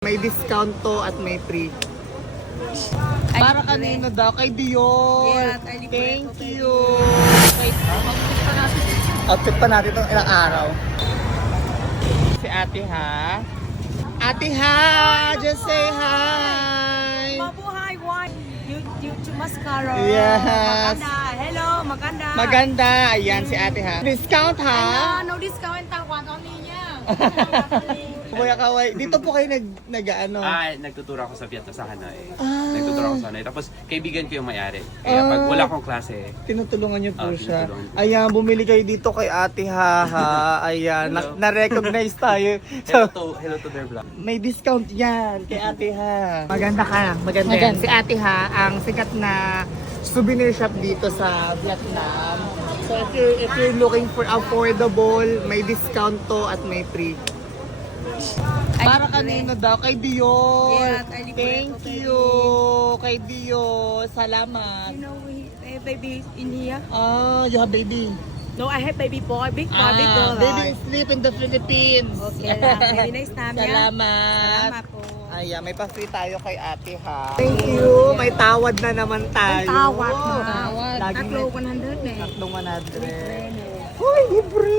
May discount to at may free. Para kanino daw? Kay Dior. Thank you. Outfit pa natin itong ilang araw. Si Ate Ha. Ate Ha, just say hi. Mabuhay, one. YouTube mascara. Yes. Maganda. Hello, maganda. Maganda. Ayan si Ate Ha. Discount ha? No discount tawag only niya. Kuya Kaway. Dito po kayo nag-ano? Nagtuturo ako sa Vietnam sa Hanoi. Ah. Nagtuturo ako sa Hanoi. Tapos kaibigan ko yung may-ari. Kaya pag wala akong klase, Tinutulungan niyo po siya. tinutulungan ko. Ayan, bumili kayo dito kay Ate Ha. Ayan, Hello. na-recognize tayo. hello to their vlog. May discount yan kay Ate Ha. Maganda ka. Maganda yan. Si Ate Ha, ang sikat na souvenir shop dito sa Vietnam. So if you're looking for affordable, may discount to at may free. Para kanino daw? Kay Dior. Yes, I libre. Thank you. Kay Dior. Salamat. You know, we have baby in here. You have baby. No, I have baby boy, big boy, big girl. Baby sleep in the Philippines. Okay lang. Maybe next time, ya. Salamat. Salamat po. Ayan, may pa-free tayo kay Ate Ha. Thank you. May tawad na naman tayo. May tawad na. Laging Tatlo, may 100 na eh. tatlong 100. Uy, libre!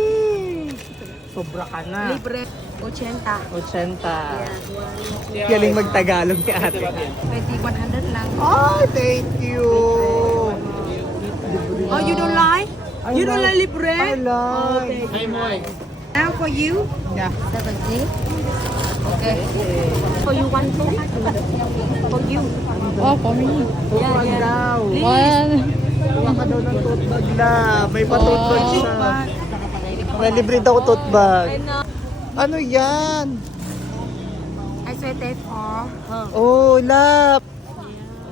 Sobra ka na. Libre, 80. 80. Galing mag-Tagalog ni Ate. 100 lang. Oh, thank you. Oh, you don't like? You don't like libre? I like. Okay. Now for you, Yeah. 70. Okay. For you, 1 2. For you. Oh, for me. Tote bag daw. One. Kuha ka daw ng tote bag na. May pa-tote bag Oh, siya. May libre daw tote bag. Ano yan? I sweated for her. Oh, lap.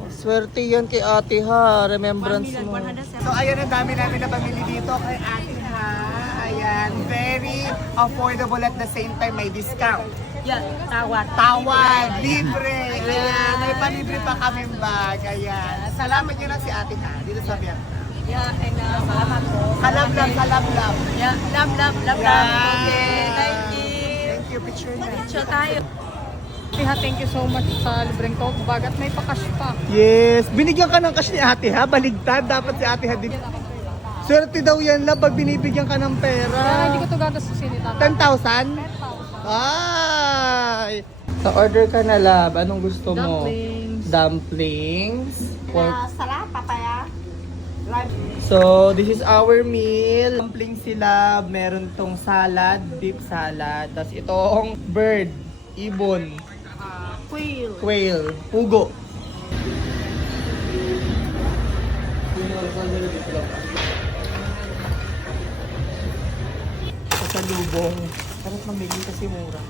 Swerte yan kay Ate Ha. Remembrance mo. 1,107. So, ayan ang dami namin na pamili dito kay Ate Ha. Ayan. Very affordable at the same time may discount. Yeah, tawad. Tawad, libre. Ayan. May palibre pa kaming bag. Ayan. Salamat nyo lang si Ate Ha. Dito sa Vietnam. Yeah, and salamat po. Kalab-lab, kalab-lab. Yeah, love. Yeah. Okay, thank you. Thank you. Picture na. Picture tayo. Ha, thank you so much sa libreng tote bag at may pakash pa. Yes. Binigyan ka ng cash ni Ate Ha. Baligtad. Dapat si Ate Ha din. Swerte daw yan lang pag binibigyan ka ng Kaya pera. hindi ko to gagastusin ni Tata. 10,000? Ay! Sa-order ka na, lab. Anong gusto mo? Dumplings. Dumplings. Pork. Sarap, papaya. So, this is our meal. Dumplings sila. Meron tong salad, beef salad. Tapos itong bird, ibon, Quail. quail, pugo. Sa lubong. Sarap mamili kasi mura.